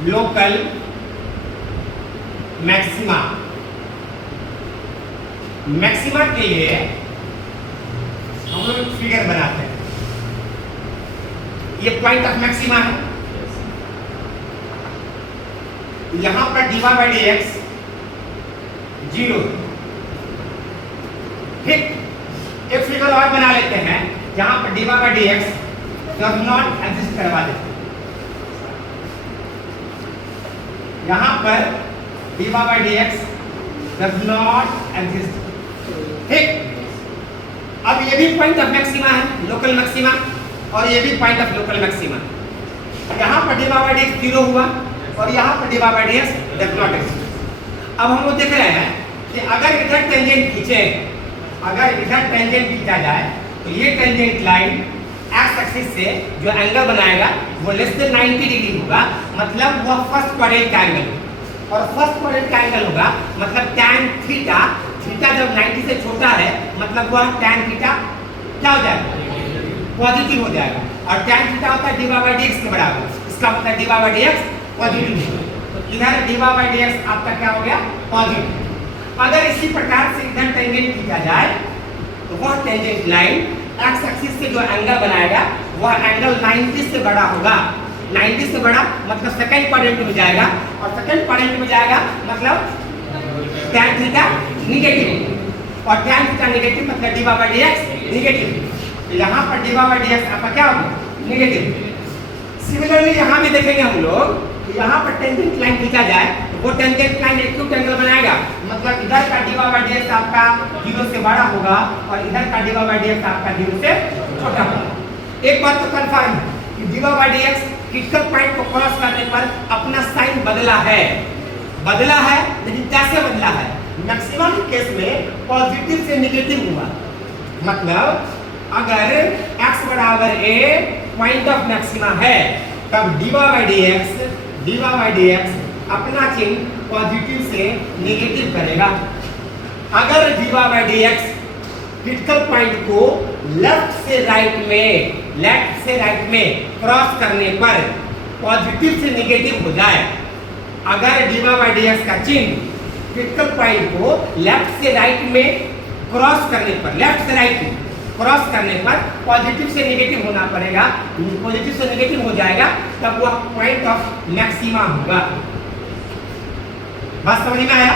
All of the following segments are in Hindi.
Local maxima. मैक्सिमा के लिए हम लोग फिगर बनाते हैं। ये पॉइंट ऑफ मैक्सिमा है। यहां पर dy बाई डी एक्स 0। ठीक, एक फिगर और बना लेते हैं जहां पर dy by d x does not exist करवा देते हैं। यहां पर dy by d x does not exist. ठीक, अब ये भी पॉइंट ऑफ मैक्सिमा है, लोकल मैक्सिमा, और ये भी पॉइंट ऑफ लोकल मैक्सिमा। यहां पर dy बाई डी एक्स 0 हुआ और यहां पर dy by d x does not exist. अब हम लोग देख रहे हैं कि अगर इधर टेंजेंट खींचे, अगर इधर टेंजेंट खींचा जाए तो ये टेंजेंट लाइन एक्स एक्सिस से जो एंगल बनाएगा वो लेस देन 90 डिग्री होगा, मतलब वह फर्स्ट क्वाड्रेंट का एंगल, और फर्स्ट क्वाड्रेंट का एंगल होगा मतलब tan थीटा। थीटा जब 90 से छोटा है मतलब वह tan थीटा क्या हो जाएगा, पॉजिटिव हो जाएगा, और tan थीटा होता है dy बाई डी एक्स के बराबर। इसका मतलब dy by d x positive है, तो इधर dy बाई डी एक्स आपका क्या हो गया, पॉजिटिव। अगर इसी प्रकार से इधर टेंजेंट खींचा जाए तो वह टेंजेंट लाइन एक्स एक्सिस से जो एंगल बनाएगा वह एंगल 90 से बड़ा होगा। 90 से बड़ा मतलब सेकंड क्वाड्रेंट में जाएगा, और सेकंड क्वाड्रेंट में जाएगा मतलब tan थीटा निगेटिव, और tan थीटा निगेटिव मतलब dy by d x negative. यहाँ पर dy बाई डी एक्स आपका क्या होगा, निगेटिव। सिमिलरली यहाँ भी देखेंगे हम लोग, यहाँ पर टेंजेंट लाइन खींचा जाए तो वो टेंजेंट लाइन एक्यूट एंगल बनाएगा, मतलब इधर का dy बाई डी एक्स आपका 0 से बड़ा होगा और इधर का dy बाई डी एक्स आपका 0 से छोटा होगा। एक बात तो कंफर्म है कि dy by d x critical point को क्रॉस करने पर अपना साइन बदला है, लेकिन कैसे बदला है, मैक्सिमम के केस में पॉजिटिव से निगेटिव हुआ। मतलब अगर x बराबर a पॉइंट ऑफ मैक्सिमा है तब dy बाई डी एक्स अपना चिन्ह पॉजिटिव से निगेटिव करेगा। अगर dy by d x critical point को लेफ्ट से राइट में क्रॉस करने पर पॉजिटिव से निगेटिव हो जाए, अगर dy बाई डी एक्स का चिन्ह क्रिटिकल पॉइंट को लेफ्ट से राइट में क्रॉस करने पर, लेफ्ट से राइट में क्रॉस करने पर पॉजिटिव से नेगेटिव होना पड़ेगा, पॉजिटिव से नेगेटिव हो जाएगा तब वह पॉइंट ऑफ मैक्सिमा होगा। बात समझ में आया?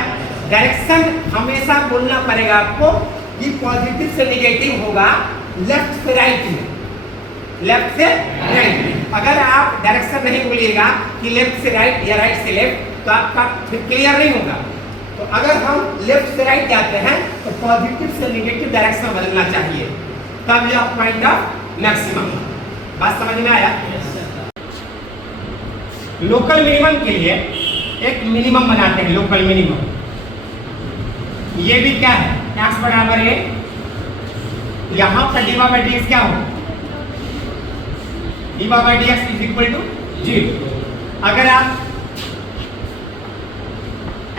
डायरेक्शन हमेशा बोलना पड़ेगा आपको कि पॉजिटिव से नेगेटिव होगा लेफ्ट से राइट में, लेफ्ट से राइट में। अगर आप डायरेक्शन नहीं बोलिएगा कि लेफ्ट से राइट या राइट से लेफ्ट तो आपका फिर क्लियर नहीं होगा। तो अगर हम लेफ्ट से राइट जाते हैं तो पॉजिटिव से नेगेटिव डायरेक्शन बदलना चाहिए, तब यह पॉइंट ऑफ मैक्सिमम। बात समझ में आया? लोकल मिनिमम के लिए एक मिनिमम बनाते हैं, लोकल मिनिमम। ये भी क्या है, x बराबर है, यहां पर dy बाई डी एक्स क्या हो, dy by d x is equal to 0। अगर आप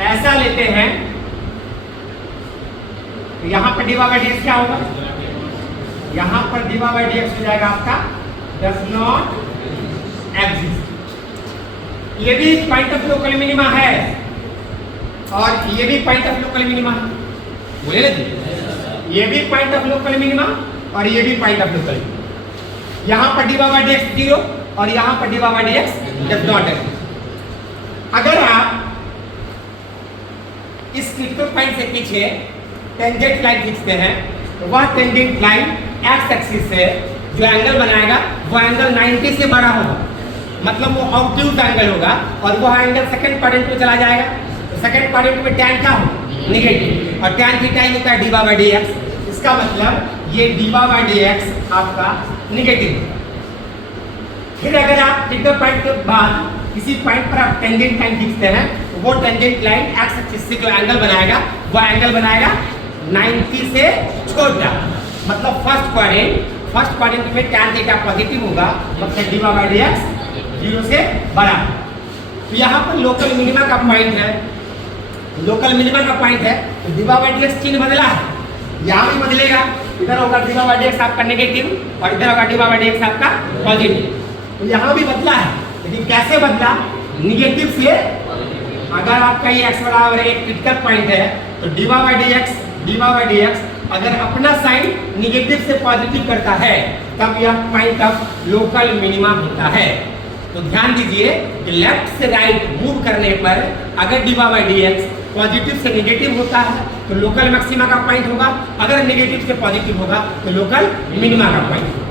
ऐसा लेते हैं तो यहां पर dy बाई डी एक्स क्या होगा, यहां पर dy बाई डी एक्स हो जाएगा आपका डज नॉट एग्जिस्ट। ये भी पॉइंट ऑफ लोकल मिनिमा है और ये भी पॉइंट ऑफ लोकल मिनिमा है, बोले ना जी, ये भी पॉइंट ऑफ लोकल मिनिमा और ये भी पॉइंट ऑफ लोकल मिनिमा। यहां पर dy बाई डी एक्स 0 और यहां पर dy by d x does not exist. अगर आप इस क्रिटिकल पॉइंट से पीछे टेंजेंट लाइन खींचते हैं तो वह टेंजेंट लाइन एक्स एक्सिस से जो एंगल बनाएगा वो एंगल 90 से बड़ा होगा, मतलब वो ऑब्ट्यूज एंगल होगा, और वह एंगल सेकंड क्वाड्रेंट में चला जाएगा। तो सेकंड क्वाड्रेंट में tan क्या हो, नेगेटिव, और tan थीटा ही होता है dy बाई डी एक्स। इसका मतलब ये dy बाई डी एक्स आपका नेगेटिव। फिर अगर आप क्रिटिकल पॉइंट के बाद किसी पॉइंट पर आप टेंजेंट लाइन खींचते हैं तो वो टेंजेंट लाइन एक्स एक्सिस से जो एंगल बनाएगा वो एंगल बनाएगा 90 से छोटा, मतलब फर्स्ट क्वाड्रेंट में tan थीटा पॉजिटिव होगा, मतलब dy बाई डी एक्स 0 से बड़ा। तो यहाँ पर लोकल मिनिमा का पॉइंट है, लोकल मिनिमा का पॉइंट है तो dy बाई डी एक्स चिन्ह बदला है, यहाँ भी बदलेगा, इधर होगा dy बाई डी एक्स आपका नेगेटिव और इधर होगा dy बाई डी एक्स आपका पॉजिटिव। तो यहाँ भी बदला है, लेकिन कैसे बदला निगेटिव से, अगर आपका ये x बराबर एक क्रिटिकल पॉइंट है तो dy by dx अगर अपना साइन निगेटिव से पॉजिटिव करता है तब यह पॉइंट ऑफ लोकल मिनिमा होता है। तो ध्यान दीजिए कि लेफ्ट से राइट मूव करने पर अगर dy by dx पॉजिटिव से नेगेटिव होता है तो लोकल मैक्सिमा का पॉइंट होगा, अगर नेगेटिव से पॉजिटिव होगा तो लोकल मिनिमा का पॉइंट होगा।